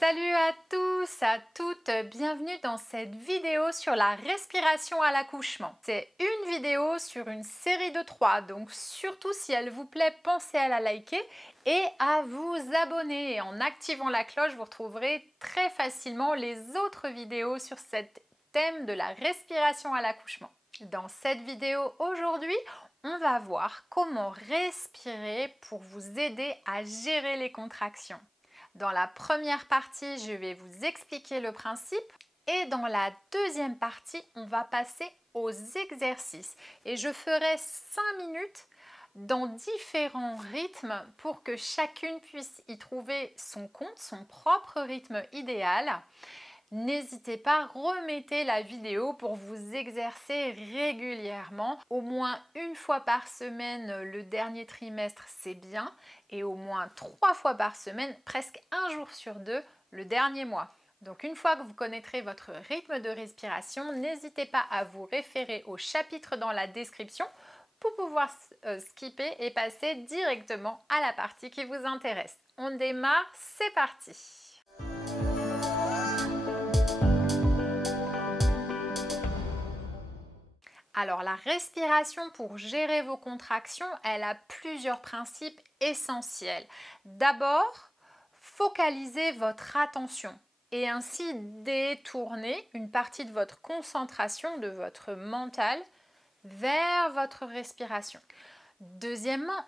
Salut à tous, à toutes, bienvenue dans cette vidéo sur la respiration à l'accouchement. C'est une vidéo sur une série de 3, donc surtout si elle vous plaît, pensez à la liker et à vous abonner. Et en activant la cloche, vous retrouverez très facilement les autres vidéos sur ce thème de la respiration à l'accouchement. Dans cette vidéo aujourd'hui, on va voir comment respirer pour vous aider à gérer les contractions. Dans la première partie, je vais vous expliquer le principe et dans la deuxième partie, on va passer aux exercices et je ferai 5 minutes dans différents rythmes pour que chacune puisse y trouver son compte, son propre rythme idéal. N'hésitez pas, remettez la vidéo pour vous exercer régulièrement. Au moins une fois par semaine le dernier trimestre, c'est bien. Et au moins 3 fois par semaine, presque un jour sur 2, le dernier mois. Donc une fois que vous connaîtrez votre rythme de respiration, n'hésitez pas à vous référer au chapitre dans la description pour pouvoir skipper et passer directement à la partie qui vous intéresse. On démarre, c'est parti! Alors la respiration pour gérer vos contractions, elle a plusieurs principes essentiels. D'abord, focalisez votre attention et ainsi détourner une partie de votre concentration, de votre mental, vers votre respiration. Deuxièmement,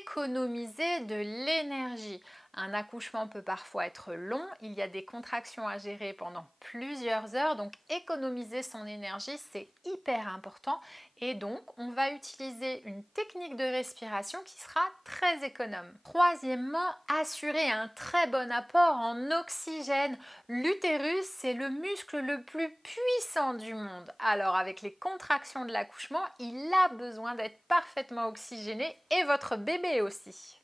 économisez de l'énergie. Un accouchement peut parfois être long, il y a des contractions à gérer pendant plusieurs heures, donc économiser son énergie, c'est hyper important. Et donc, on va utiliser une technique de respiration qui sera très économe. Troisièmement, assurer un très bon apport en oxygène. L'utérus, c'est le muscle le plus puissant du monde. Alors, avec les contractions de l'accouchement, il a besoin d'être parfaitement oxygéné et votre bébé aussi.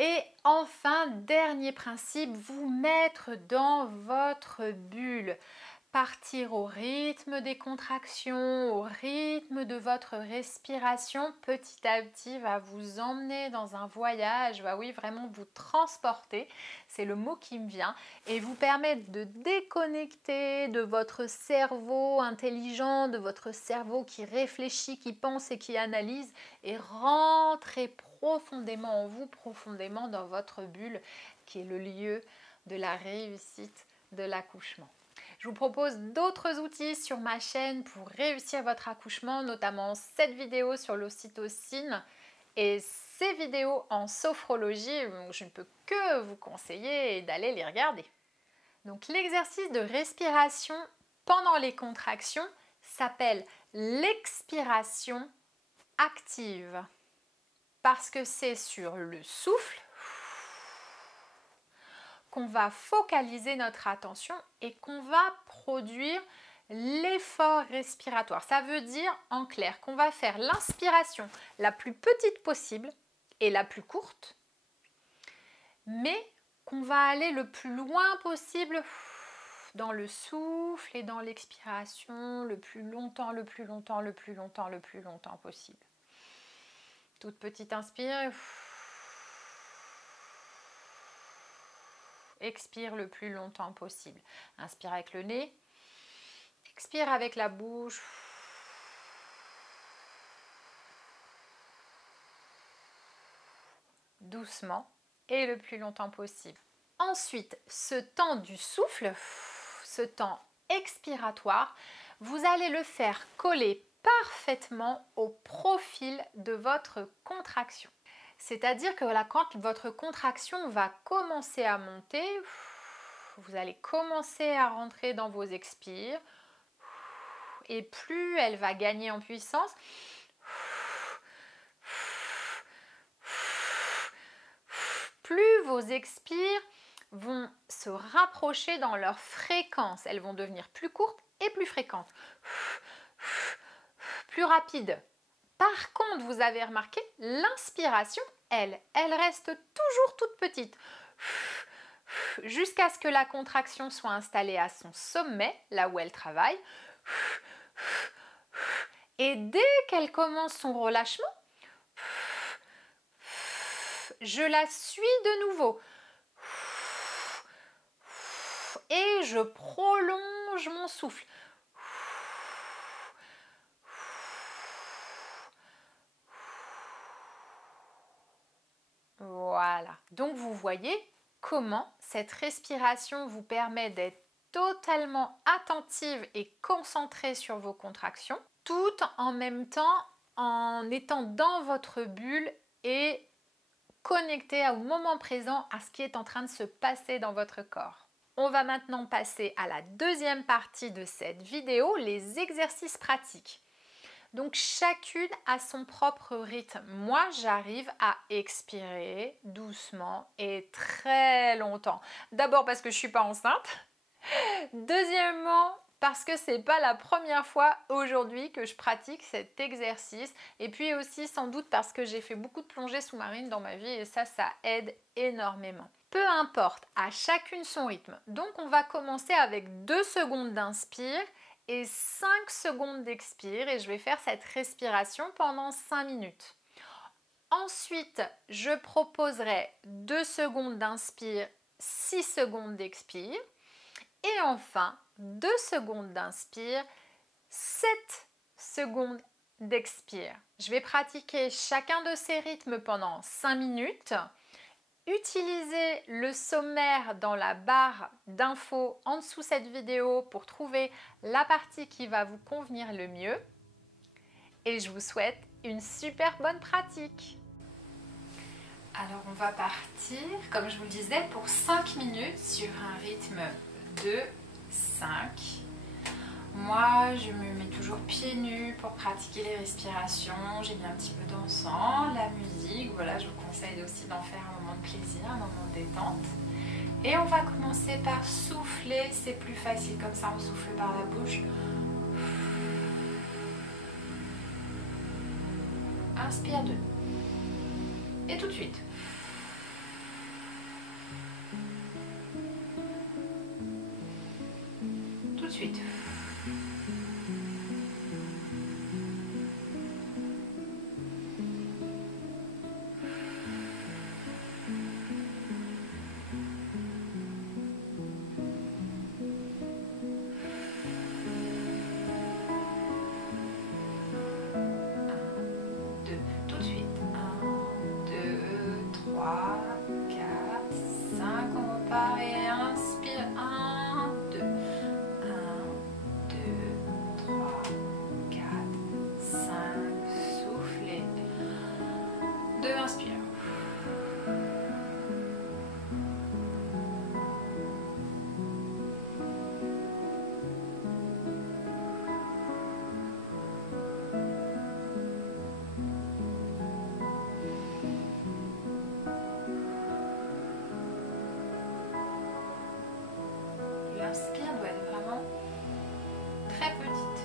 Et enfin, dernier principe, vous mettre dans votre bulle. Partir au rythme des contractions, au rythme de votre respiration, petit à petit va vous emmener dans un voyage, va oui vraiment vous transporter, c'est le mot qui me vient, et vous permettre de déconnecter de votre cerveau intelligent, de votre cerveau qui réfléchit, qui pense et qui analyse, et rentrer profondément en vous, profondément dans votre bulle, qui est le lieu de la réussite de l'accouchement. Je vous propose d'autres outils sur ma chaîne pour réussir votre accouchement, notamment cette vidéo sur l'ocytocine et ces vidéos en sophrologie. Je ne peux que vous conseiller d'aller les regarder. Donc l'exercice de respiration pendant les contractions s'appelle l'expiration active parce que c'est sur le souffle qu'on va focaliser notre attention et qu'on va produire l'effort respiratoire. Ça veut dire en clair qu'on va faire l'inspiration la plus petite possible et la plus courte, mais qu'on va aller le plus loin possible dans le souffle et dans l'expiration le plus longtemps, le plus longtemps, le plus longtemps, le plus longtemps possible. Toute petite inspire. Expire le plus longtemps possible. Inspire avec le nez. Expire avec la bouche. Doucement et le plus longtemps possible. Ensuite, ce temps du souffle, ce temps expiratoire, vous allez le faire coller parfaitement au profil de votre contraction. C'est-à-dire que là, quand votre contraction va commencer à monter, vous allez commencer à rentrer dans vos expires et plus elle va gagner en puissance, plus vos expires vont se rapprocher dans leur fréquence. Elles vont devenir plus courtes et plus fréquentes, plus rapides. Par contre, vous avez remarqué, l'inspiration, elle reste toujours toute petite. Jusqu'à ce que la contraction soit installée à son sommet, là où elle travaille. Et dès qu'elle commence son relâchement, je la suis de nouveau. et je prolonge mon souffle. Voilà. Donc vous voyez comment cette respiration vous permet d'être totalement attentive et concentrée sur vos contractions, tout en même temps en étant dans votre bulle et connecté au moment présent à ce qui est en train de se passer dans votre corps. On va maintenant passer à la deuxième partie de cette vidéo, les exercices pratiques. Donc chacune a son propre rythme. Moi, j'arrive à expirer doucement et très longtemps. D'abord parce que je ne suis pas enceinte. Deuxièmement, parce que c'est pas la première fois aujourd'hui que je pratique cet exercice. Et puis aussi sans doute parce que j'ai fait beaucoup de plongées sous-marines dans ma vie et ça aide énormément. Peu importe, à chacune son rythme. Donc on va commencer avec 2 secondes d'inspire et 5 secondes d'expire et je vais faire cette respiration pendant 5 minutes. Ensuite, je proposerai 2 secondes d'inspire, 6 secondes d'expire. Et enfin, 2 secondes d'inspire, 7 secondes d'expire. Je vais pratiquer chacun de ces rythmes pendant 5 minutes. Utilisez le sommaire dans la barre d'infos en dessous de cette vidéo pour trouver la partie qui va vous convenir le mieux. Et je vous souhaite une super bonne pratique. Alors on va partir, comme je vous le disais, pour 5 minutes sur un rythme de 5. Moi, je me mets toujours pieds nus pour pratiquer les respirations. J'ai mis un petit peu d'encens, la musique. Voilà, je vous conseille aussi d'en faire un moment de plaisir, un moment de détente. Et on va commencer par souffler. C'est plus facile comme ça, on souffle par la bouche. Inspire 2. Et tout de suite. Tout de suite. L'inspire doit être vraiment très petite.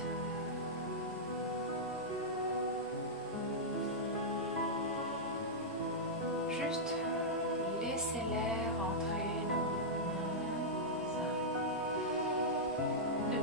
Juste laissez l'air entrer dans 5, 2.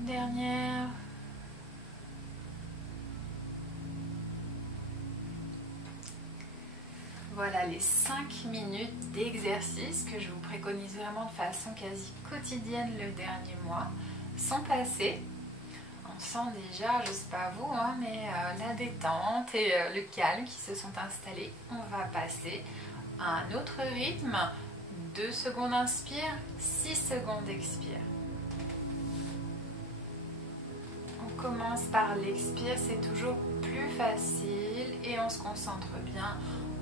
Une dernière. Voilà les 5 minutes d'exercice que je vous préconise vraiment de façon quasi quotidienne le dernier mois sont passées. On sent déjà, je ne sais pas vous, hein, mais la détente et le calme qui se sont installés. On va passer à un autre rythme. 2 secondes inspire, 6 secondes expire. On commence par l'expire, c'est toujours plus facile et on se concentre bien.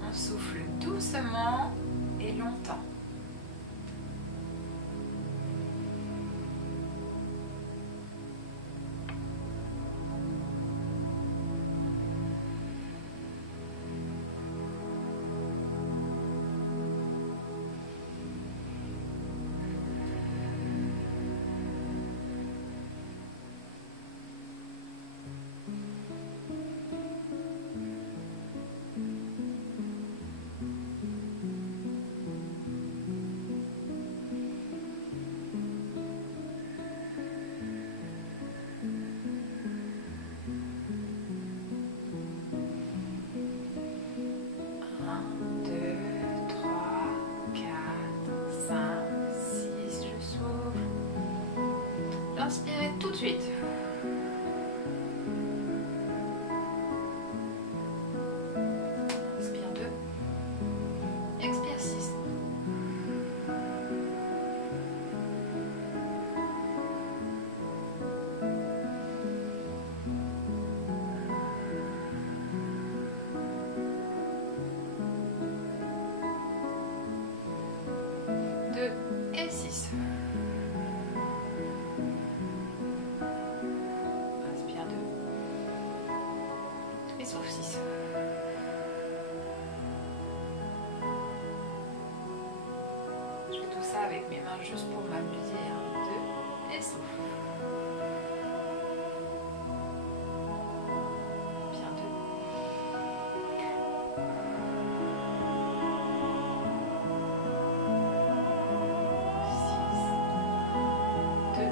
On souffle doucement et longtemps. Inspirez tout de suite. Inspire 2. Expire 6. Deux et 6. Souffle 6. Je fais tout ça avec mes mains juste pour m'amuser. 1, 2 et souffle. Bien 2. 6. 2. 1.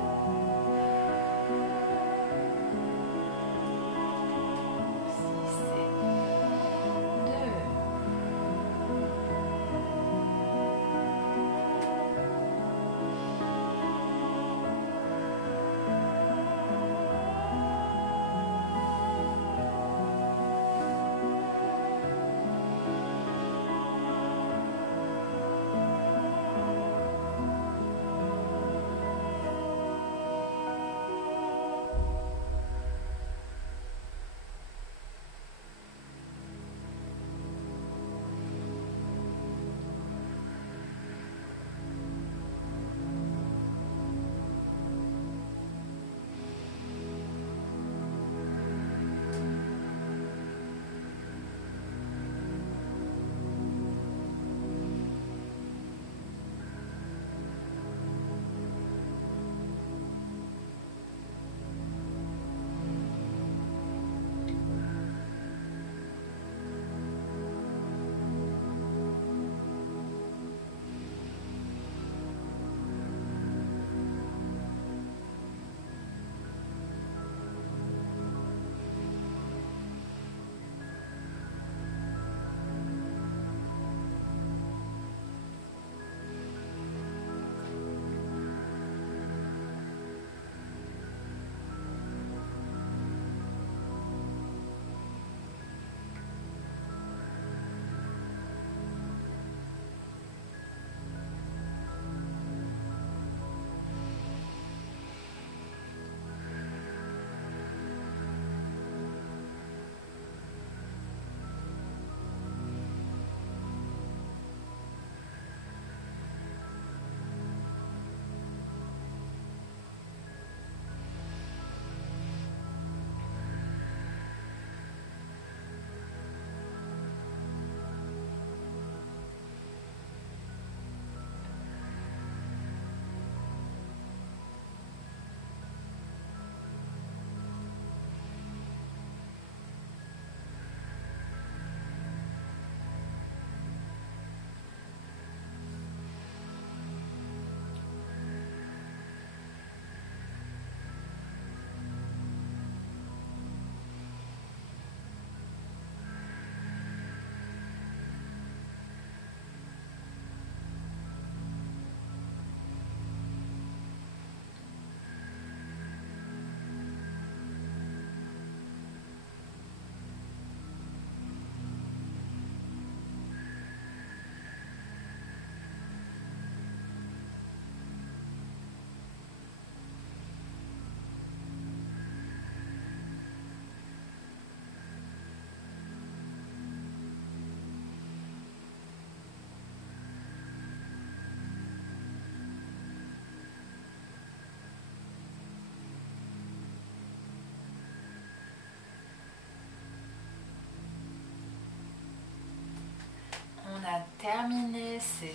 terminer ces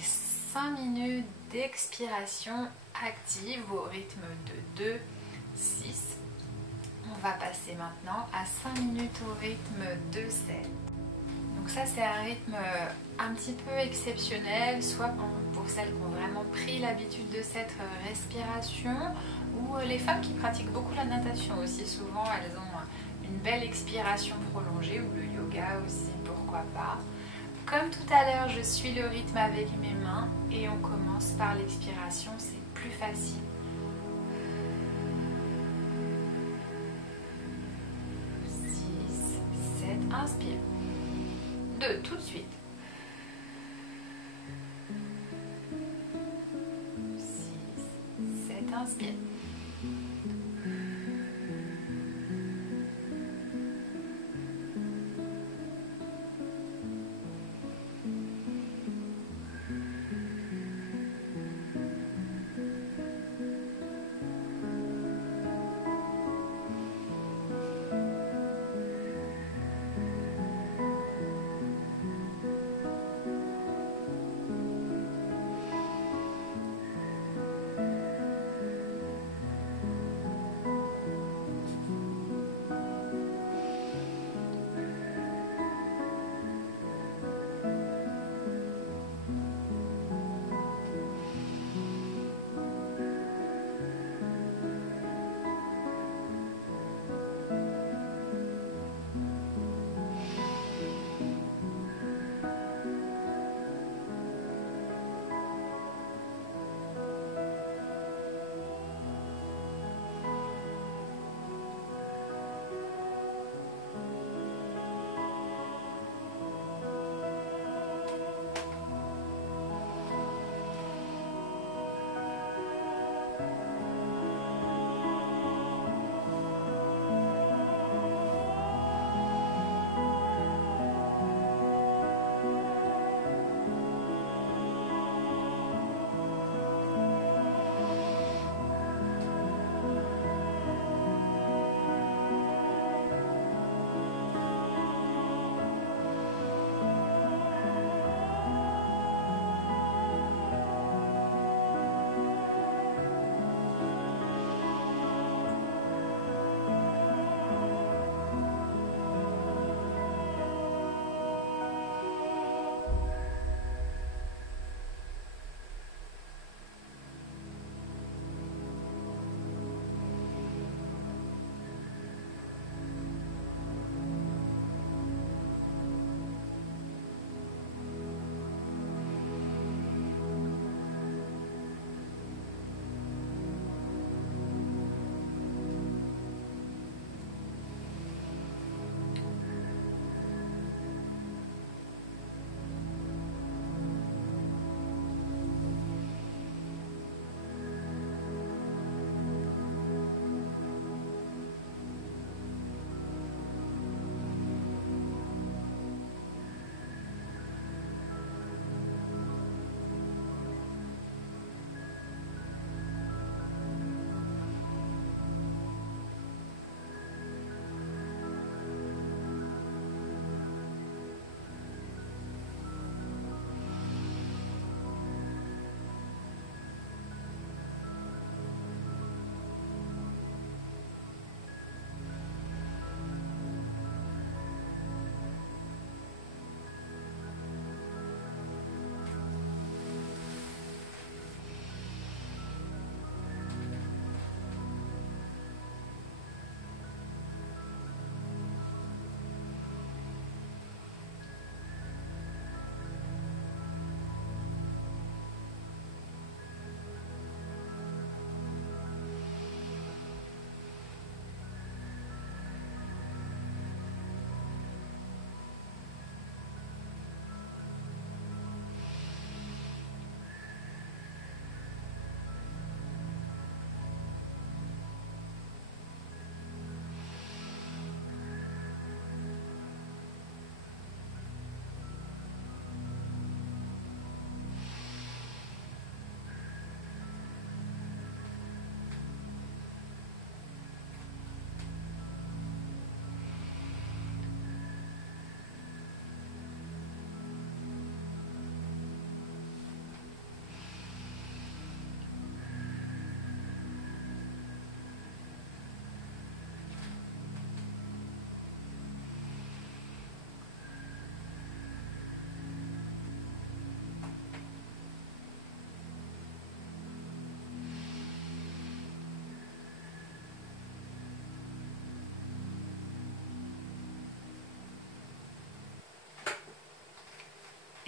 5 minutes d'expiration active au rythme de 2, 6. On va passer maintenant à 5 minutes au rythme de 7. Donc ça c'est un rythme un petit peu exceptionnel, soit pour celles qui ont vraiment pris l'habitude de cette respiration, ou les femmes qui pratiquent beaucoup la natation aussi, souvent elles ont une belle expiration prolongée, ou le yoga aussi, pourquoi pas. Comme tout à l'heure, je suis le rythme avec mes mains et on commence par l'expiration, c'est plus facile. 6, 7, inspire. 2, tout de suite. 6, 7, inspire. 4,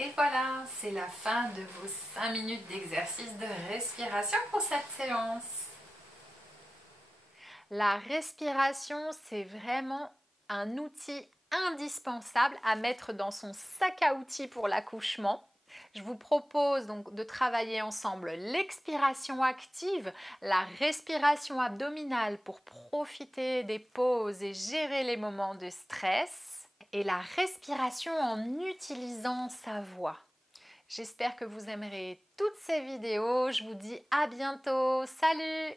Et voilà, c'est la fin de vos 5 minutes d'exercice de respiration pour cette séance. La respiration, c'est vraiment un outil indispensable à mettre dans son sac à outils pour l'accouchement. Je vous propose donc de travailler ensemble l'expiration active, la respiration abdominale pour profiter des pauses et gérer les moments de stress, et la respiration en utilisant sa voix. J'espère que vous aimerez toutes ces vidéos. Je vous dis à bientôt. Salut!